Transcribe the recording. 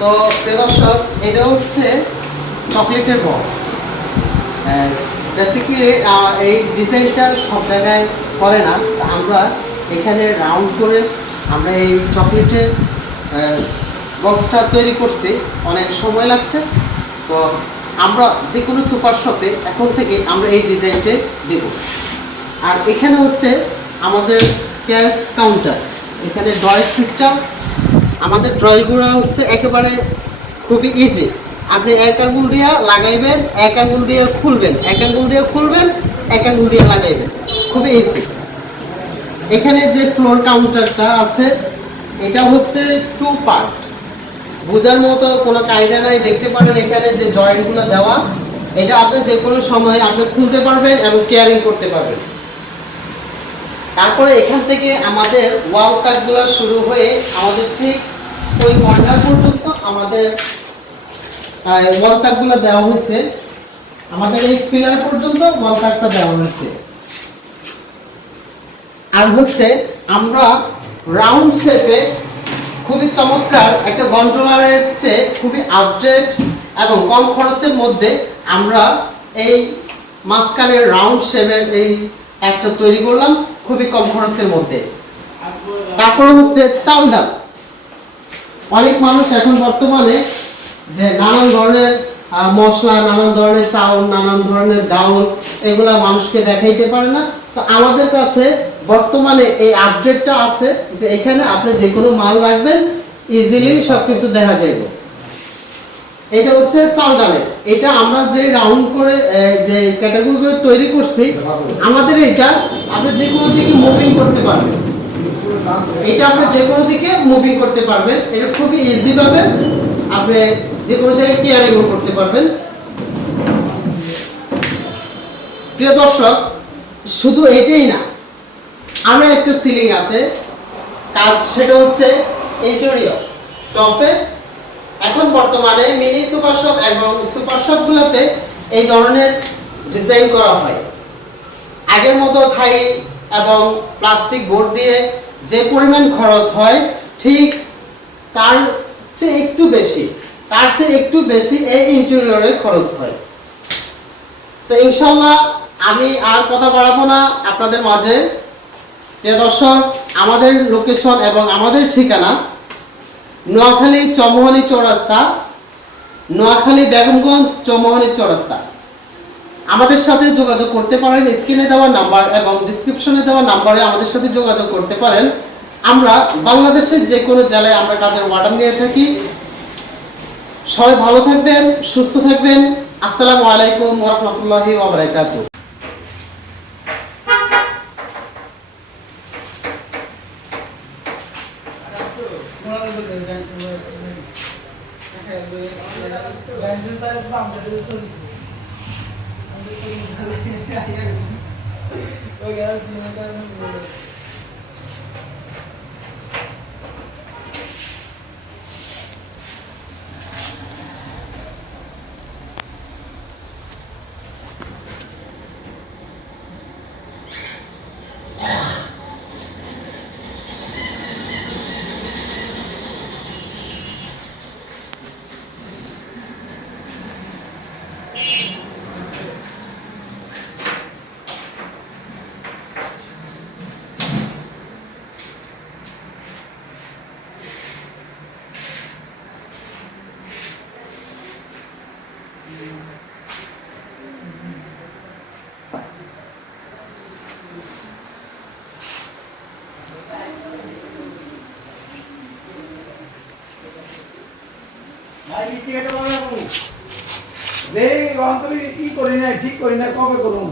তো প্রিয় দর্শক, এটা হচ্ছে চকলেটের বক্স বেসিক্যালি এই ডিজাইনটা সব জায়গায় করে না। আমরা এখানে রাউন্ড করে আমরা এই চকলেটের বক্সটা তৈরি করছি। অনেক সময় লাগছে। তো আমরা যে কোনো সুপার শপে এখন থেকে আমরা এই ডিজাইনটা দেব। আর এখানে হচ্ছে আমাদের ক্যাশ কাউন্টার এখানে ড্রয়ের সিস্টেম আমাদের ড্রয়গুলো হচ্ছে একেবারে খুবই ইজি আপনি এক আঙ্গুল দিয়ে লাগাইবেন, এক আঙ্গুল দিয়ে খুলবেন, এক আঙ্গুল দিয়ে খুলবেন, এক আঙ্গুল দিয়ে লাগাইবেন। খুবই ইজি এখানে যে ফ্লোর কাউন্টারটা আছে, এটা হচ্ছে টু পার্ট বোঝার মতো কোনো কায়দা নাই, দেখতে পারেন এখানে যে জয়েন্টগুলো দেওয়া, এটা আপনি যে কোনো সময় আপনি খুলতে পারবেন এবং কেয়ারিং করতে পারবেন। তারপরে এখান থেকে আমাদের ওয়াল কাটগুলো শুরু হয়ে আমাদের ঠিক ওই কর্নার পর্যন্ত আমাদের ওয়াল কাটগুলো দেওয়া হয়েছে। আমাদের এই পিলার পর্যন্ত ওয়াল কাটটা দেওয়া হয়েছে। আর হচ্ছে আমরা রাউন্ড শেপে খুবই চমৎকার একটা কন্ট্রোলারের চেয়ে খুবই আপডেট এবং কম খরচের মধ্যে আমরা এই মাঝখানের রাউন্ড শেপের এই একটা তৈরি করলাম খুবই কম খরচের মধ্যে। তারপরে হচ্ছে চাল ডাল। অনেক মানুষ এখন বর্তমানে যে নানান ধরনের মশলা, নানান ধরনের চাউল, নানান ধরনের ডাউল, এগুলা মানুষকে দেখাইতে পারে না। তো আমাদের কাছে বর্তমানে এই আপডেটটা আছে যে এখানে আপনি যে কোনো মাল রাখবেন ইজিলি সব কিছু দেখা যাবে এটা হচ্ছে চাল ডালের এটা আমরা যে রাউন্ড করে যে ক্যাটাগরি করে তৈরি করছি, আমাদের এটা আপনি যে কোনো দিকে মুভিং করতে পারবেন। এটা আপনি যে কোনো দিকে মুভিং করতে পারবেন। এটা খুবই ইজি ভাবে আপনি যে কোনো জায়গায় কেয়ারিং করতে পারবেন। প্রিয় দর্শক, শুধু এটাই না, আরও একটা সিলিং আছে। কাজ সেটা হচ্ছে ইন্টেরিয়র টফে এখন বর্তমানে মিনি সুপার শপ এবং সুপার শপগুলোতে এই ধরনের ডিজাইন করা হয়। আগের মতো থাই এবং প্লাস্টিক বোর্ড দিয়ে যে পরিমাণ খরচ হয়, ঠিক তার চেয়ে একটু বেশি, তার চেয়ে একটু বেশি এই ইন্টেরিয়রে খরচ হয়। তো ইনশাল্লাহ আমি আর কথা বাড়াবো না আপনাদের মাঝে। প্রিয় দর্শক, আমাদের লোকেশন এবং আমাদের ঠিকানা নোয়াখালী চৌমোহনী চৌরাস্তা, নোয়াখালী বেগমগঞ্জ চৌমোহনী চৌরাস্তা। আমাদের সাথে যোগাযোগ করতে পারেন, স্ক্রিনে দেওয়া নাম্বার এবং ডিসক্রিপশনে দেওয়া নাম্বারে আমাদের সাথে যোগাযোগ করতে পারেন। আমরা বাংলাদেশের যে কোনো জেলায় আমরা কাজের অর্ডার নিয়ে থাকি। সবাই ভালো থাকবেন, সুস্থ থাকবেন। আসসালামু আলাইকুম ওরহমতুল্লাহি ওবরাকাতু 我那个狗蛋子，它还说，蛋子在了，我都，么。এই কি করি না ঠিক করি না কবে করুন